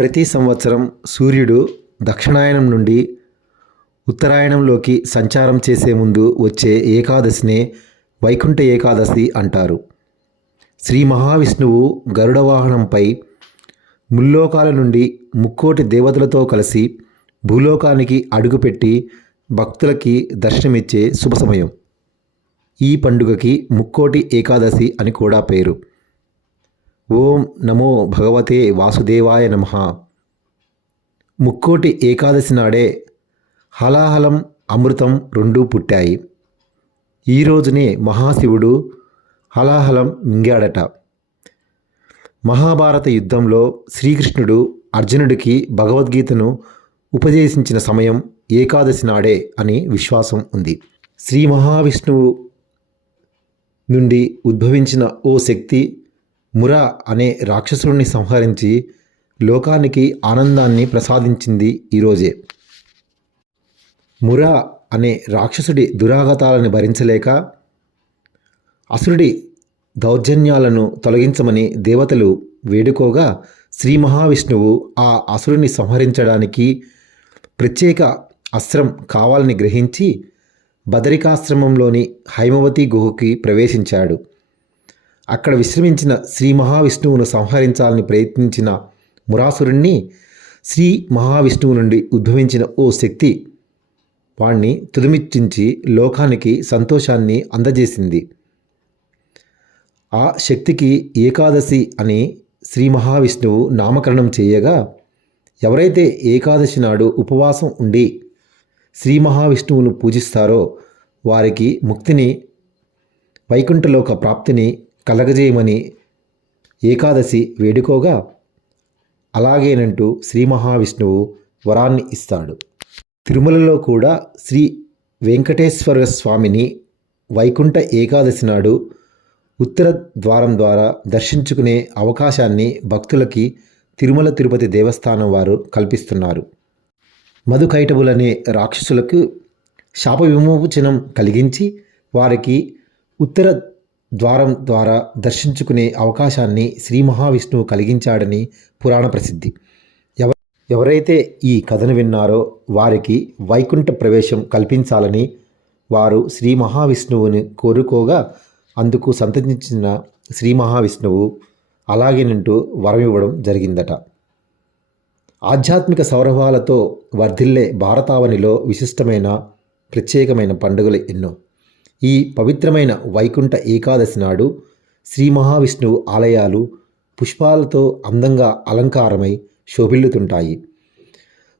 ప్రతి సంవత్సరం సూర్యుడు దక్షిణాయనం నుండి ఉత్తరాయణంలోకి సంచారం చేసే ముందు వచ్చే ఏకాదశినే వైకుంఠ ఏకాదశి అంటారు. శ్రీ మహావిష్ణువు గరుడవాహనంపై ముల్లోకాల నుండి ముక్కోటి దేవతలతో కలిసి భూలోకానికి అడుగుపెట్టి భక్తులకి దర్శనమిచ్చే శుభ సమయం. ఈ పండుగకి ముక్కోటి ఏకాదశి అని కూడా పేరు. ఓం నమో భగవతే వాసుదేవాయ నమ. ముక్కోటి ఏకాదశి నాడే హలాహలం అమృతం రెండూ పుట్టాయి. ఈ రోజునే మహాశివుడు హలాహలం మింగాడట. మహాభారత యుద్ధంలో శ్రీకృష్ణుడు అర్జునుడికి భగవద్గీతను ఉపదేశించిన సమయం ఏకాదశి నాడే అని విశ్వాసం ఉంది. శ్రీ మహావిష్ణువు నుండి ఉద్భవించిన ఓ శక్తి మురా అనే రాక్షసుడిని సంహరించి లోకానికి ఆనందాన్ని ప్రసాదించింది ఈరోజే మురా అనే రాక్షసుడి దురాగతాలను భరించలేక అసురుడి దౌర్జన్యాలను తొలగించమని దేవతలు వేడుకోగా శ్రీ మహావిష్ణువు ఆ అసురుని సంహరించడానికి ప్రత్యేక అస్త్రం కావాలని గ్రహించి బదరికాశ్రమంలోని హైమవతి గుహకి ప్రవేశించాడు. అక్కడ విశ్రమించిన శ్రీ మహావిష్ణువును సంహరించాలని ప్రయత్నించిన మురాసురుణ్ణి శ్రీ మహావిష్ణువు నుండి ఉద్భవించిన ఓ శక్తి వాణ్ణి తుదిమిచ్చించి లోకానికి సంతోషాన్ని అందజేసింది. ఆ శక్తికి ఏకాదశి అని శ్రీ మహావిష్ణువు నామకరణం చేయగా ఎవరైతే ఏకాదశి నాడు ఉపవాసం ఉండి శ్రీ మహావిష్ణువును పూజిస్తారో వారికి ముక్తిని వైకుంఠలోక ప్రాప్తిని కలగజేయమని ఏకాదశి వేడుకోగా అలాగేనంటూ శ్రీ మహావిష్ణువు వరాన్ని ఇస్తాడు. తిరుమలలో కూడా శ్రీ వెంకటేశ్వర స్వామిని వైకుంఠ ఏకాదశి నాడు ఉత్తర ద్వారం ద్వారా దర్శించుకునే అవకాశాన్ని భక్తులకి తిరుమల తిరుపతి దేవస్థానం వారు కల్పిస్తున్నారు. మధుకైటవులనే రాక్షసులకు శాప విమోచనం కలిగించి వారికి ఉత్తర ద్వారం ద్వారా దర్శించుకునే అవకాశాన్ని శ్రీ మహావిష్ణువు కలిగించాడని పురాణ ప్రసిద్ధి. ఎవ ఎవరైతే ఈ కథను విన్నారో వారికి వైకుంఠ ప్రవేశం కల్పించాలని వారు శ్రీ మహావిష్ణువుని కోరుకోగా అందుకు సంతరించిన శ్రీ మహావిష్ణువు అలాగేనంటూ వరం ఇవ్వడం జరిగిందట. ఆధ్యాత్మిక సౌరభాలతో వర్ధిల్లే భారతావనిలో విశిష్టమైన ప్రత్యేకమైన పండుగలు ఎన్నో. ఈ పవిత్రమైన వైకుంఠ ఏకాదశి నాడు శ్రీ మహావిష్ణువు ఆలయాలు పుష్పాలతో అందంగా అలంకారమై శోభిల్లుతుంటాయి.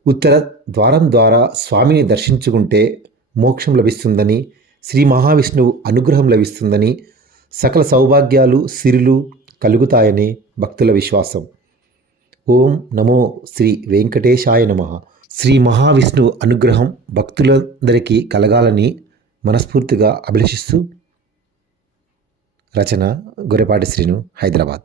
ఉత్తర ద్వారం ద్వారా స్వామిని దర్శించుకుంటే మోక్షం లభిస్తుందని శ్రీ మహావిష్ణువు అనుగ్రహం లభిస్తుందని సకల సౌభాగ్యాలు సిరులు కలుగుతాయని భక్తుల విశ్వాసం. ఓం నమో శ్రీ వెంకటేశాయ నమ. శ్రీ మహావిష్ణువు అనుగ్రహం భక్తులందరికీ కలగాలని మనస్ఫూర్తిగా అభిలషిస్తూ రచన గొర్రెపాటి శ్రీను హైదరాబాద్.